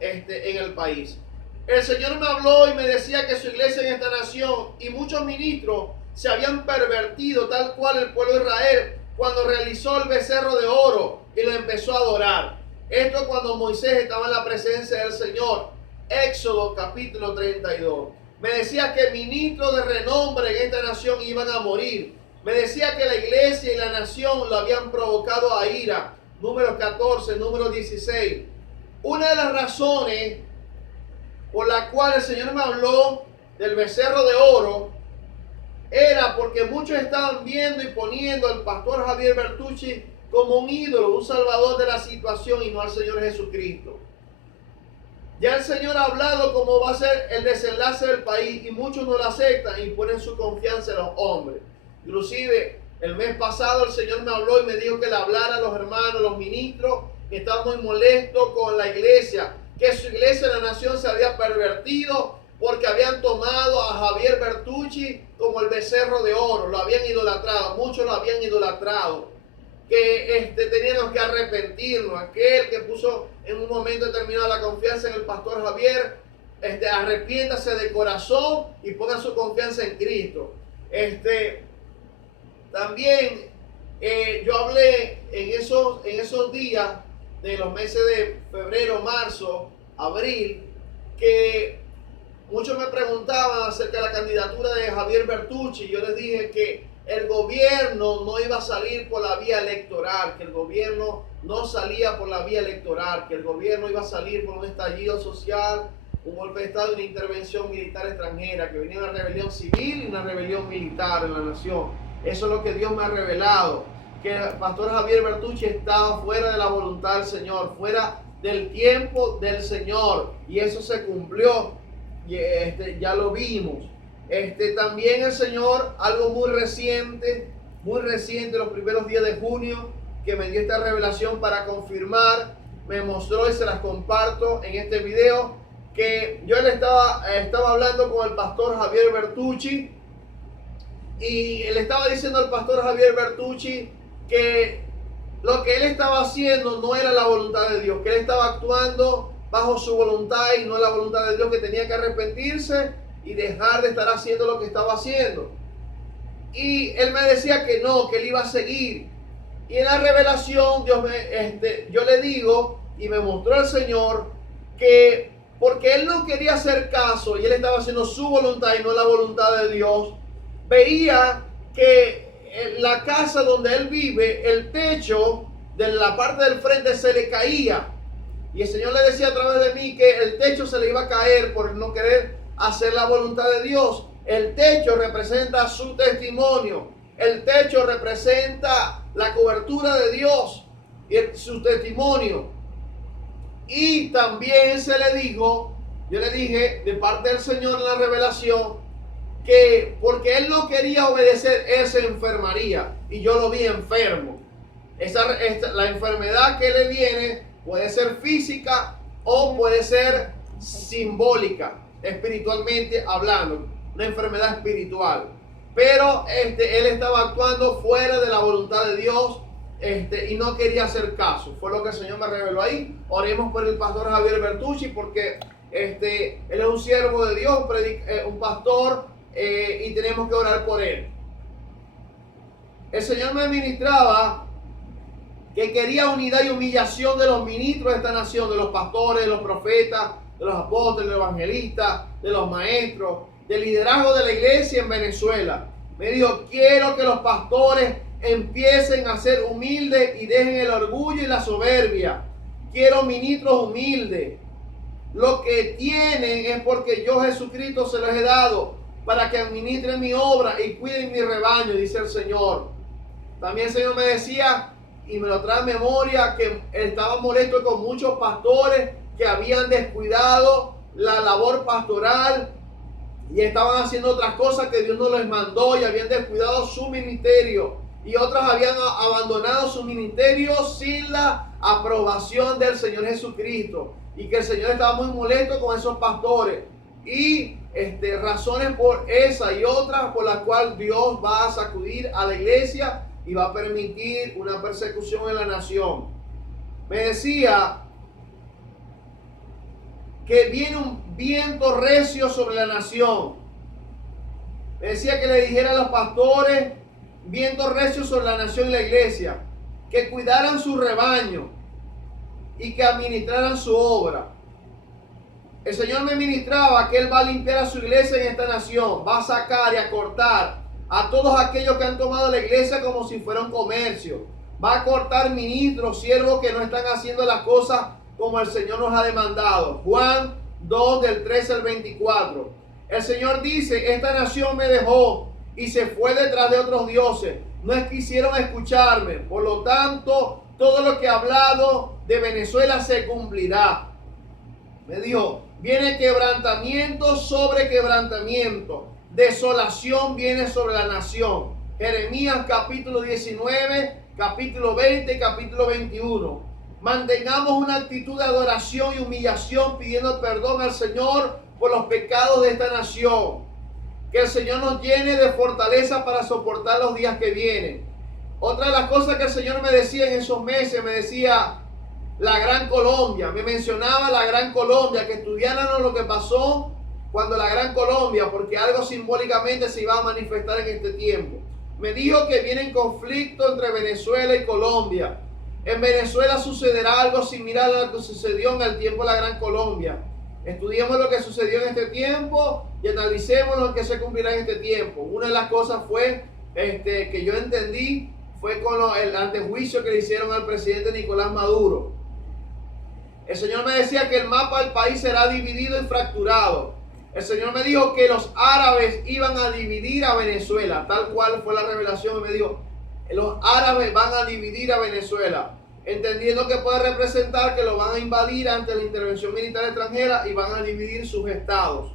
en el país. El Señor me habló y me decía que su iglesia en esta nación y muchos ministros se habían pervertido tal cual el pueblo de Israel cuando realizó el becerro de oro y lo empezó a adorar. Esto cuando Moisés estaba en la presencia del Señor. Éxodo capítulo 32. Me decía que ministros de renombre en esta nación iban a morir. Me decía que la iglesia y la nación lo habían provocado a ira. Números 14, número 16. Una de las razones por la cual el Señor me habló del becerro de oro era porque muchos estaban viendo y poniendo al pastor Javier Bertucci como un ídolo, un salvador de la situación y no al Señor Jesucristo. Ya el Señor ha hablado cómo va a ser el desenlace del país y muchos no lo aceptan y ponen su confianza en los hombres. Inclusive el mes pasado el Señor me habló y me dijo que le hablara a los hermanos, los ministros, que estaban muy molestos con la iglesia, que su iglesia en la nación se había pervertido porque habían tomado a Javier Bertucci como el becerro de oro, lo habían idolatrado, muchos lo habían idolatrado, que teníamos que arrepentirnos. Aquel que puso en un momento determinado la confianza en el pastor Javier, arrepiéntase de corazón y ponga su confianza en Cristo. También yo hablé en esos días de los meses de febrero, marzo, abril, que muchos me preguntaban acerca de la candidatura de Javier Bertucci. Yo les dije que el gobierno no iba a salir por la vía electoral, que el gobierno no salía por la vía electoral, que el gobierno iba a salir por un estallido social, un golpe de Estado y una intervención militar extranjera, que venía una rebelión civil y una rebelión militar en la nación. Eso es lo que Dios me ha revelado, que el pastor Javier Bertucci estaba fuera de la voluntad del Señor, fuera del tiempo del Señor, y eso se cumplió, y ya lo vimos. También el Señor, algo muy reciente, los primeros días de junio, que me dio esta revelación para confirmar, me mostró y se las comparto en este video, que yo le estaba hablando con el pastor Javier Bertucci y le estaba diciendo al pastor Javier Bertucci que lo que él estaba haciendo no era la voluntad de Dios, que él estaba actuando bajo su voluntad y no la voluntad de Dios, que tenía que arrepentirse y dejar de estar haciendo lo que estaba haciendo. Y él me decía que no, que él iba a seguir. Y en la revelación yo le digo, y me mostró el Señor, que porque él no quería hacer caso y él estaba haciendo su voluntad y no la voluntad de Dios, veía que en la casa donde él vive, el techo de la parte del frente se le caía. Y el Señor le decía a través de mí que el techo se le iba a caer por no querer hacer la voluntad de Dios. El techo representa su testimonio. El techo representa la cobertura de Dios y su testimonio. Y también se le dijo, yo le dije de parte del Señor en la revelación, que porque él no quería obedecer, él se enfermaría. Y yo lo vi enfermo. La enfermedad que le viene puede ser física o puede ser simbólica, espiritualmente hablando, una enfermedad espiritual. Pero él estaba actuando fuera de la voluntad de Dios y no quería hacer caso. Fue lo que el Señor me reveló ahí. Oremos por el pastor Javier Bertucci, porque él es un siervo de Dios, un pastor, y tenemos que orar por él. El Señor me ministraba que quería unidad y humillación de los ministros de esta nación, de los pastores, de los profetas, de los apóstoles, de los evangelistas, de los maestros, del liderazgo de la iglesia en Venezuela. Me dijo, quiero que los pastores empiecen a ser humildes y dejen el orgullo y la soberbia. Quiero ministros humildes. Lo que tienen es porque yo, Jesucristo, se los he dado para que administren mi obra y cuiden mi rebaño, dice el Señor. También el Señor me decía, y me lo trae a memoria, que estaba molesto con muchos pastores que habían descuidado la labor pastoral y estaban haciendo otras cosas que Dios no les mandó y habían descuidado su ministerio, y otros habían abandonado su ministerio sin la aprobación del Señor Jesucristo, y que el Señor estaba muy molesto con esos pastores. Y razones por esa y otras por las cuales Dios va a sacudir a la iglesia y va a permitir una persecución en la nación. Me decía que viene un viento recio sobre la nación. Me decía que le dijera a los pastores, viento recio sobre la nación y la iglesia, que cuidaran su rebaño y que administraran su obra. El Señor me ministraba que Él va a limpiar a su iglesia en esta nación, va a sacar y a cortar a todos aquellos que han tomado la iglesia como si fuera un comercio. Va a cortar ministros, siervos que no están haciendo las cosas como el Señor nos ha demandado. Juan 2 del 13 al 24. El Señor dice, esta nación me dejó y se fue detrás de otros dioses. No quisieron escucharme. Por lo tanto, todo lo que he hablado de Venezuela se cumplirá. Me dijo, viene quebrantamiento sobre quebrantamiento. Desolación viene sobre la nación. Jeremías capítulo 19, capítulo 20 y capítulo 21. Mantengamos una actitud de adoración y humillación pidiendo perdón al Señor por los pecados de esta nación. Que el Señor nos llene de fortaleza para soportar los días que vienen. Otra de las cosas que el Señor me decía en esos meses, me decía la Gran Colombia. Me mencionaba la Gran Colombia, que estudiáramos lo que pasó cuando la Gran Colombia, porque algo simbólicamente se iba a manifestar en este tiempo. Me dijo que viene conflicto entre Venezuela y Colombia. En Venezuela sucederá algo similar a lo que sucedió en el tiempo de la Gran Colombia. Estudiemos lo que sucedió en este tiempo y analicemos lo que se cumplirá en este tiempo. Una de las cosas fue que yo entendí fue con el antejuicio que le hicieron al presidente Nicolás Maduro. El Señor me decía que el mapa del país será dividido y fracturado. El Señor me dijo que los árabes iban a dividir a Venezuela, tal cual fue la revelación. Me dijo, los árabes van a dividir a Venezuela, entendiendo que puede representar que lo van a invadir ante la intervención militar extranjera y van a dividir sus estados.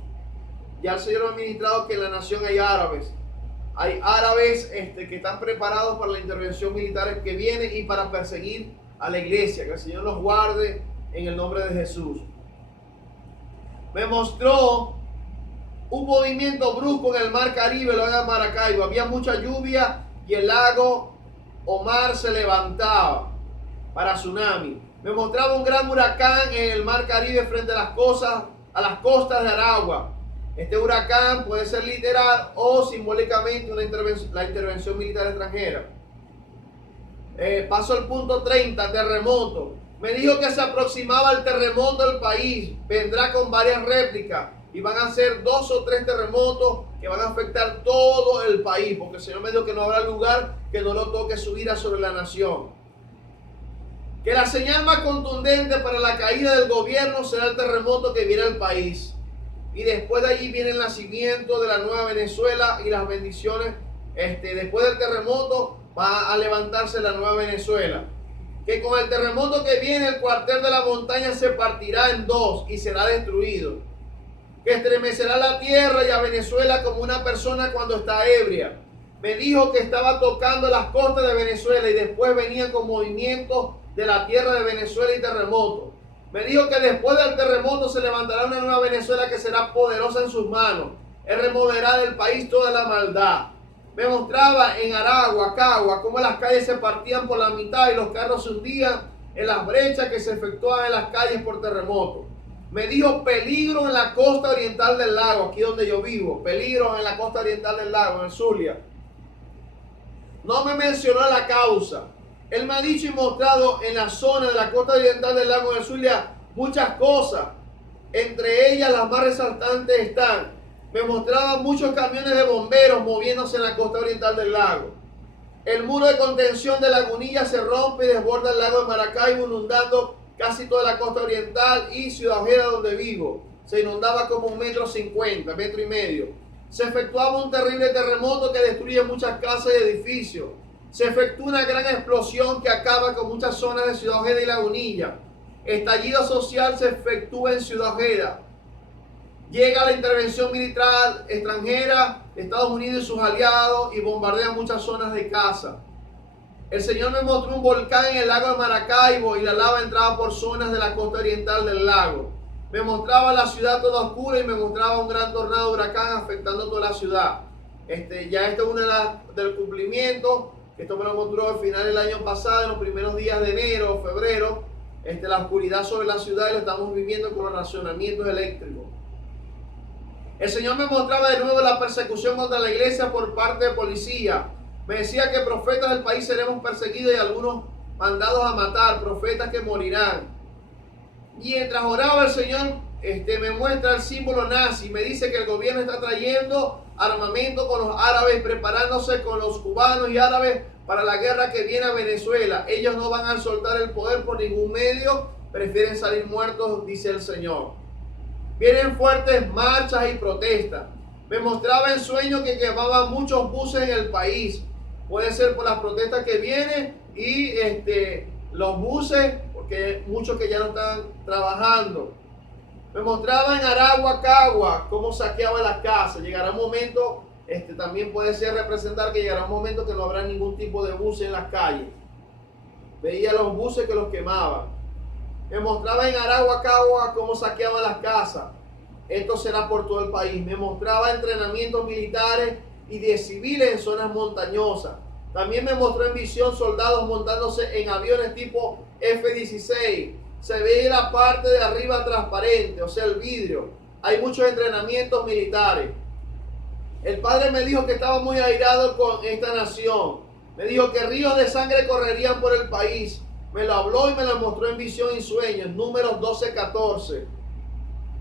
Ya el Señor me ha ministrado que en la nación hay árabes. Hay árabes que están preparados para la intervención militar que viene y para perseguir a la iglesia. Que el Señor los guarde en el nombre de Jesús. Me mostró un movimiento brusco en el mar Caribe, lo en Maracaibo. Había mucha lluvia y el lago Omar se levantaba para tsunami. Me mostraba un gran huracán en el mar Caribe frente a las costas de Aragua. Este huracán puede ser literal o simbólicamente la intervención militar extranjera. Paso al punto 30, terremoto. Me dijo que se aproximaba el terremoto del país. Vendrá con varias réplicas y van a ser 2 o 3 terremotos que van a afectar todo el país, porque el Señor me dijo que no habrá lugar que no lo toque su ira sobre la nación. Que la señal más contundente para la caída del gobierno será el terremoto que viene al país. Y después de allí viene el nacimiento de la nueva Venezuela y las bendiciones después del terremoto va a levantarse la nueva Venezuela. Que con el terremoto que viene el cuartel de la montaña se partirá en dos y será destruido. Que estremecerá la tierra y a Venezuela como una persona cuando está ebria. Me dijo que estaba tocando las costas de Venezuela y después venía con movimientos de la tierra de Venezuela y terremoto. Me dijo que después del terremoto se levantará una nueva Venezuela que será poderosa en sus manos. Él removerá del país toda la maldad. Me mostraba en Aragua, Cagua, cómo las calles se partían por la mitad y los carros se hundían en las brechas que se efectuaban en las calles por terremoto. Me dijo peligro en la costa oriental del lago, aquí donde yo vivo, peligro en la costa oriental del lago, en el Zulia. No me mencionó la causa. Él me ha dicho y mostrado en la zona de la costa oriental del lago, en el Zulia, muchas cosas. Entre ellas las más resaltantes están: me mostraban muchos camiones de bomberos moviéndose en la costa oriental del lago. El muro de contención de Lagunilla se rompe y desborda el lago de Maracaibo, inundando casi toda la costa oriental y Ciudad Ojeda, donde vivo. Se inundaba como 1,50 m, 1,5 m. Se efectuaba un terrible terremoto que destruye muchas casas y edificios. Se efectúa una gran explosión que acaba con muchas zonas de Ciudad Ojeda y Lagunilla. Estallido social se efectúa en Ciudad Ojeda. Llega la intervención militar extranjera, Estados Unidos y sus aliados, y bombardea muchas zonas de casa. El Señor me mostró un volcán en el lago de Maracaibo y la lava entraba por zonas de la costa oriental del lago. Me mostraba la ciudad toda oscura y me mostraba un gran tornado huracán afectando toda la ciudad. Ya esto es uno del cumplimiento. Esto me lo mostró al final del año pasado, en los primeros días de enero, febrero. La oscuridad sobre la ciudad y lo estamos viviendo con los racionamientos eléctricos. El Señor me mostraba de nuevo la persecución contra la iglesia por parte de policía. Me decía que profetas del país seremos perseguidos y algunos mandados a matar, profetas que morirán. Mientras oraba el Señor, me muestra el símbolo nazi. Me dice que el gobierno está trayendo armamento con los árabes, preparándose con los cubanos y árabes para la guerra que viene a Venezuela. Ellos no van a soltar el poder por ningún medio, prefieren salir muertos, dice el Señor. Vienen fuertes marchas y protestas. Me mostraba en sueño que quemaban muchos buses en el país. Puede ser por las protestas que vienen y los buses, porque hay muchos que ya no están trabajando. Me mostraba en Aragua, Cagua, cómo saqueaba las casas. Llegará un momento, también puede ser representar que llegará un momento que no habrá ningún tipo de buses en las calles. Veía los buses que los quemaban. Me mostraba en Aragua, Cagua, cómo saqueaban las casas. Esto será por todo el país. Me mostraba entrenamientos militares y de civiles en zonas montañosas. También me mostró en visión soldados montándose en aviones tipo F-16. Se ve la parte de arriba transparente, o sea, el vidrio. Hay muchos entrenamientos militares. El Padre me dijo que estaba muy airado con esta nación. Me dijo que ríos de sangre correrían por el país. Me lo habló y me lo mostró en visión y sueños. Números 12:14.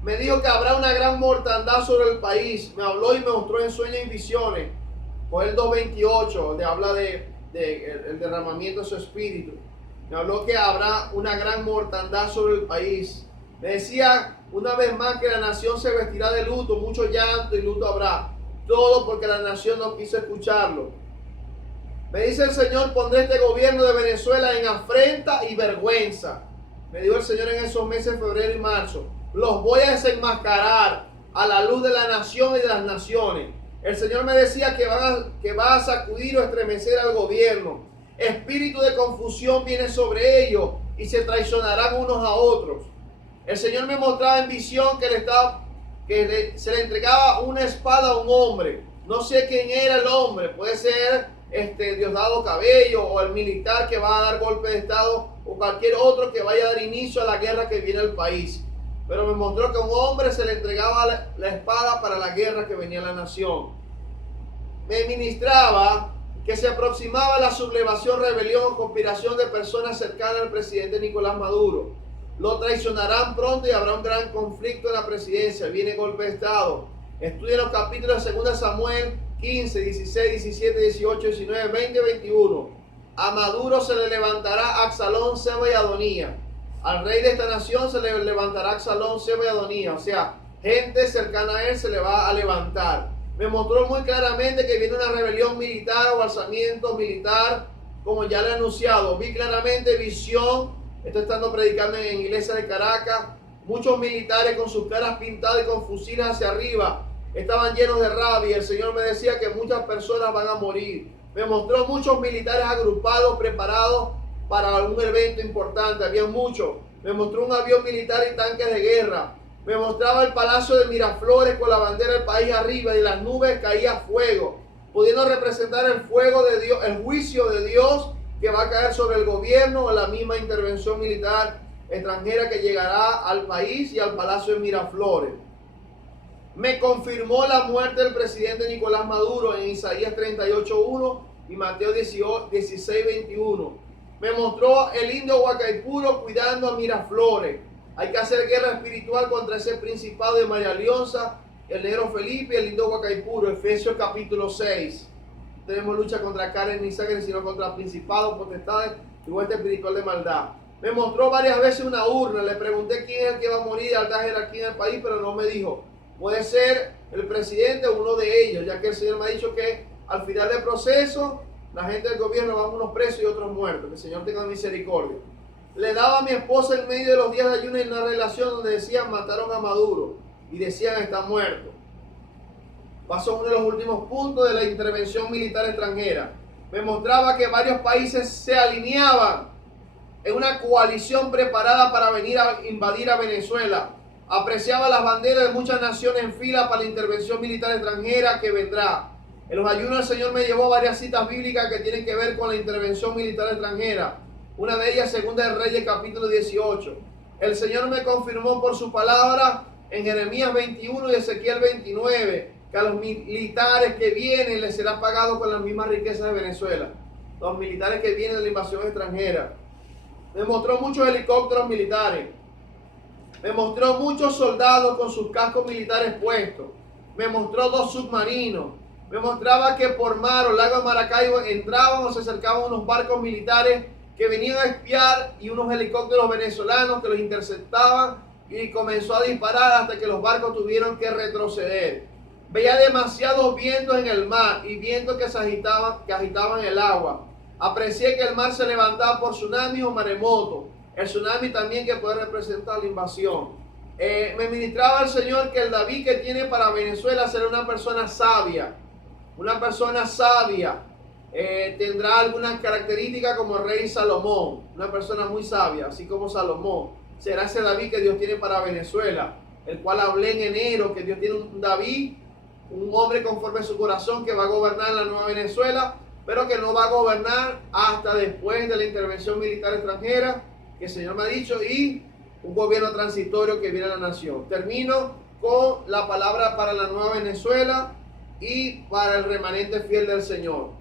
Me dijo que habrá una gran mortandad sobre el país. Me habló y me mostró en sueños y visiones. Joel 2:28, donde habla de el derramamiento de su espíritu. Me habló que habrá una gran mortandad sobre el país. Me decía una vez más que la nación se vestirá de luto, mucho llanto y luto habrá. Todo porque la nación no quiso escucharlo. Me dice el Señor, pondré este gobierno de Venezuela en afrenta y vergüenza. Me dijo el Señor en esos meses, febrero y marzo. Los voy a desenmascarar a la luz de la nación y de las naciones. El Señor me decía que va a sacudir o estremecer al gobierno. Espíritu de confusión viene sobre ellos y se traicionarán unos a otros. El Señor me mostraba en visión que se le entregaba una espada a un hombre. No sé quién era el hombre, puede ser Diosdado Cabello o el militar que va a dar golpe de estado o cualquier otro que vaya a dar inicio a la guerra que viene al país. Pero me mostró que a un hombre se le entregaba la espada para la guerra que venía a la nación. Me ministraba que se aproximaba la sublevación, rebelión o conspiración de personas cercanas al presidente Nicolás Maduro. Lo traicionarán pronto y habrá un gran conflicto en la presidencia. Viene golpe de estado. Estudien los capítulos de 2 Samuel 15, 16, 17, 18, 19, 20, 21. A Maduro se le levantará Absalón, Seba y Adonía. Al rey de esta nación se le levantará Absalón, Seba y Adonía. O sea, gente cercana a él se le va a levantar. Me mostró muy claramente que viene una rebelión militar o alzamiento militar, como ya le he anunciado. Vi claramente visión, estoy estando predicando en iglesia de Caracas, muchos militares con sus caras pintadas y con fusiles hacia arriba, estaban llenos de rabia. El Señor me decía que muchas personas van a morir. Me mostró muchos militares agrupados, preparados para algún evento importante, había muchos. Me mostró un avión militar y tanques de guerra. Me mostraba el palacio de Miraflores con la bandera del país arriba y las nubes caía fuego, pudiendo representar el fuego de Dios, el juicio de Dios que va a caer sobre el gobierno o la misma intervención militar extranjera que llegará al país y al palacio de Miraflores. Me confirmó la muerte del presidente Nicolás Maduro en Isaías 38:1 y Mateo 16:21. Me mostró el indio Huacaipuro cuidando a Miraflores. Hay que hacer guerra espiritual contra ese principado de María Leonza, el negro Felipe y el indio Huacaipuro. Efesios capítulo 6. Tenemos lucha contra carne ni sangre, sino contra principados, potestades y hueste espiritual de maldad. Me mostró varias veces una urna. Le pregunté quién es el que va a morir de alta jerarquía en el país, pero no me dijo. Puede ser el presidente o uno de ellos, ya que el Señor me ha dicho que al final del proceso, la gente del gobierno van unos presos y otros muertos. Que el Señor tenga misericordia. Le daba a mi esposa en medio de los días de ayuno en una relación donde decían mataron a Maduro y decían está muerto. Pasó uno de los últimos puntos de la intervención militar extranjera. Me mostraba que varios países se alineaban en una coalición preparada para venir a invadir a Venezuela. Apreciaba las banderas de muchas naciones en fila para la intervención militar extranjera que vendrá. En los ayunos el Señor me llevó varias citas bíblicas que tienen que ver con la intervención militar extranjera. Una de ellas, Segunda de Reyes, capítulo 18. El Señor me confirmó por su palabra en Jeremías 21 y Ezequiel 29 que a los militares que vienen les será pagado con las mismas riquezas de Venezuela. Los militares que vienen de la invasión extranjera. Me mostró muchos helicópteros militares. Me mostró muchos soldados con sus cascos militares puestos. Me mostró 2 submarinos. Me mostraba que por mar o lago de Maracaibo entraban o se acercaban unos barcos militares que venían a espiar y unos helicópteros venezolanos que los interceptaban y comenzó a disparar hasta que los barcos tuvieron que retroceder. Veía demasiados vientos en el mar y vientos que agitaban el agua. Aprecié que el mar se levantaba por tsunami o maremoto. El tsunami también que puede representar la invasión. Me ministraba el Señor que el David que tiene para Venezuela será una persona sabia. Una persona sabia. Tendrá algunas características como el rey Salomón, una persona muy sabia, así como Salomón. Será ese David que Dios tiene para Venezuela, el cual hablé en enero, que Dios tiene un David, un hombre conforme a su corazón que va a gobernar la nueva Venezuela, pero que no va a gobernar hasta después de la intervención militar extranjera, que el Señor me ha dicho, y un gobierno transitorio que viene a la nación. Termino con la palabra para la nueva Venezuela y para el remanente fiel del Señor.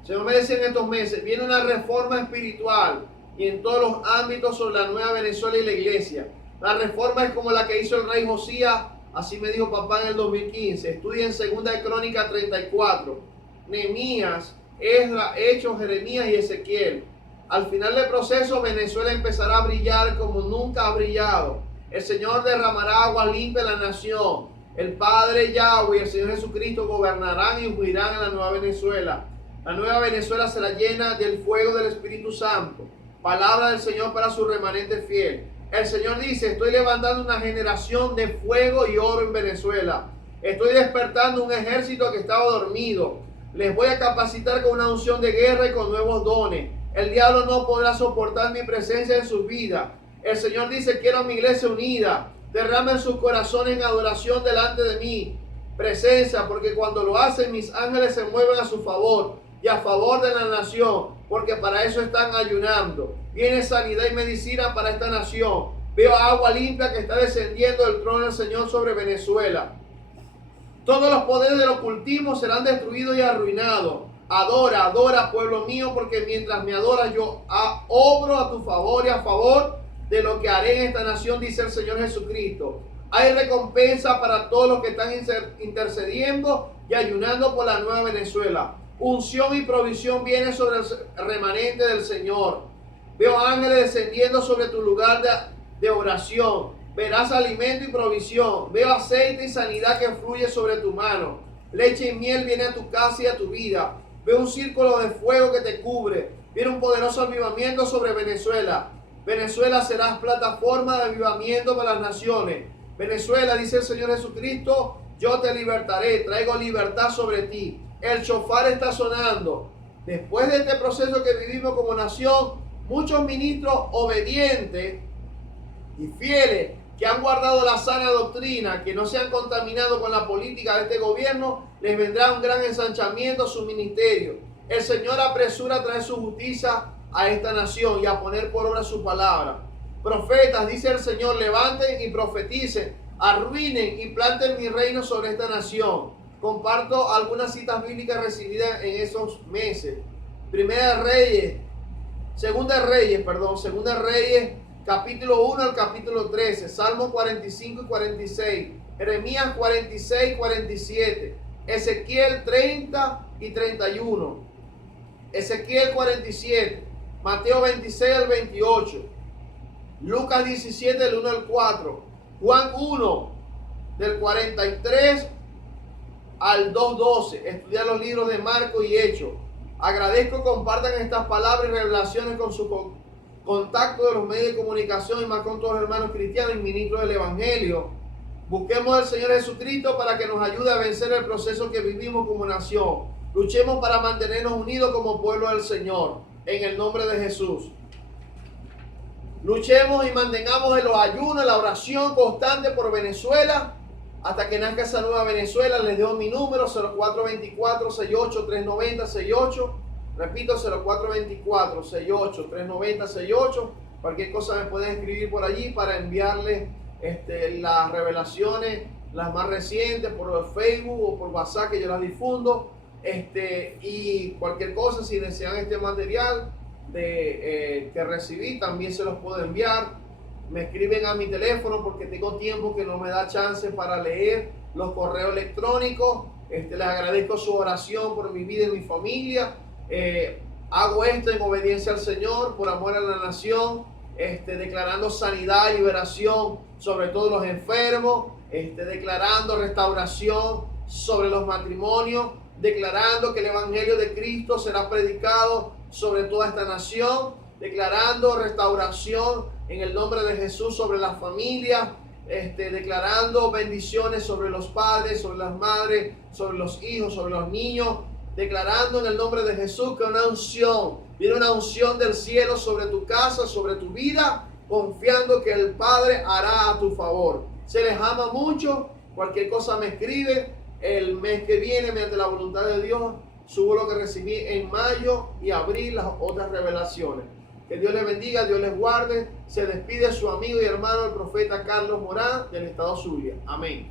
El Señor me decía en estos meses, viene una reforma espiritual y en todos los ámbitos sobre la nueva Venezuela y la iglesia. La reforma es como la que hizo el rey Josías, así me dijo papá en el 2015. Estudia en 2 de Crónicas 34. Nehemías, Esdras, Hechos, Jeremías y Ezequiel. Al final del proceso, Venezuela empezará a brillar como nunca ha brillado. El Señor derramará agua limpia en la nación. El Padre Yahweh y el Señor Jesucristo gobernarán y juirán en la nueva Venezuela. La nueva Venezuela será llena del fuego del Espíritu Santo. Palabra del Señor para su remanente fiel. El Señor dice, estoy levantando una generación de fuego y oro en Venezuela. Estoy despertando un ejército que estaba dormido. Les voy a capacitar con una unción de guerra y con nuevos dones. El diablo no podrá soportar mi presencia en sus vidas. El Señor dice, quiero a mi iglesia unida. Derramen sus corazones en adoración delante de mí. Presencia, porque cuando lo hacen mis ángeles se mueven a su favor y a favor de la nación, porque para eso están ayunando. Viene sanidad y medicina para esta nación. Veo agua limpia que está descendiendo del trono del Señor sobre Venezuela. Todos los poderes del ocultismo serán destruidos y arruinados. Adora, adora, pueblo mío, porque mientras me adoras yo obro a tu favor y a favor de lo que haré en esta nación, dice el Señor Jesucristo. Hay recompensa para todos los que están intercediendo y ayunando por la nueva Venezuela. Unción y provisión viene sobre el remanente del Señor. Veo ángeles descendiendo sobre tu lugar de oración. verás alimento y provisión. Veo aceite y sanidad que fluye sobre tu mano. Leche y miel viene a tu casa y a tu vida. Veo un círculo de fuego que te cubre. Viene un poderoso avivamiento sobre Venezuela. Venezuela serás plataforma de avivamiento para las naciones. Venezuela, dice el Señor Jesucristo, yo te libertaré, traigo libertad sobre ti. El shofar está sonando. Después de este proceso que vivimos como nación, muchos ministros obedientes y fieles que han guardado la sana doctrina, que no se han contaminado con la política de este gobierno, les vendrá un gran ensanchamiento a su ministerio. El Señor apresura a traer su justicia a esta nación y a poner por obra su palabra. Profetas, dice el Señor, levanten y profeticen, arruinen y planten mi reino sobre esta nación. Comparto algunas citas bíblicas recibidas en esos meses. Segunda de Reyes, capítulo 1 al capítulo 13, Salmo 45 y 46, Jeremías 46 y 47, Ezequiel 30 y 31, Ezequiel 47, Mateo 26 al 28, Lucas 17 del 1 al 4, Juan 1 del 43 al 2:12. Estudiar los libros de Marcos y Hechos. Agradezco que compartan estas palabras y revelaciones con su contacto de los medios de comunicación y más con todos los hermanos cristianos y ministros del Evangelio. Busquemos al Señor Jesucristo para que nos ayude a vencer el proceso que vivimos como nación. Luchemos para mantenernos unidos como pueblo del Señor, en el nombre de Jesús. Luchemos y mantengamos en los ayunos, la oración constante por Venezuela, hasta que nazca esa nueva Venezuela. Les dejo mi número, 0424-68-390-68. Repito, 0424-68-390-68. Cualquier cosa me pueden escribir por allí para enviarles las revelaciones, las más recientes, por Facebook o por WhatsApp, que yo las difundo. Y cualquier cosa, si desean este material que recibí, también se los puedo enviar. Me escriben a mi teléfono porque tengo tiempo que no me da chance para leer los correos electrónicos. Les agradezco su oración por mi vida y mi familia. Hago esto en obediencia al Señor, por amor a la nación, declarando sanidad y liberación sobre todos los enfermos, declarando restauración sobre los matrimonios, declarando que el Evangelio de Cristo será predicado sobre toda esta nación, declarando restauración en el nombre de Jesús sobre las familias, declarando bendiciones sobre los padres, sobre las madres, sobre los hijos, sobre los niños, declarando en el nombre de Jesús que viene una unción del cielo sobre tu casa, sobre tu vida, confiando que el Padre hará a tu favor. Se les ama mucho. Cualquier cosa me escribe. El mes que viene, mediante la voluntad de Dios, subo lo que recibí en mayo y abril, las otras revelaciones. Que Dios les bendiga, Dios les guarde. Se despide su amigo y hermano, el profeta Carlos Morán, del estado Zulia. Amén.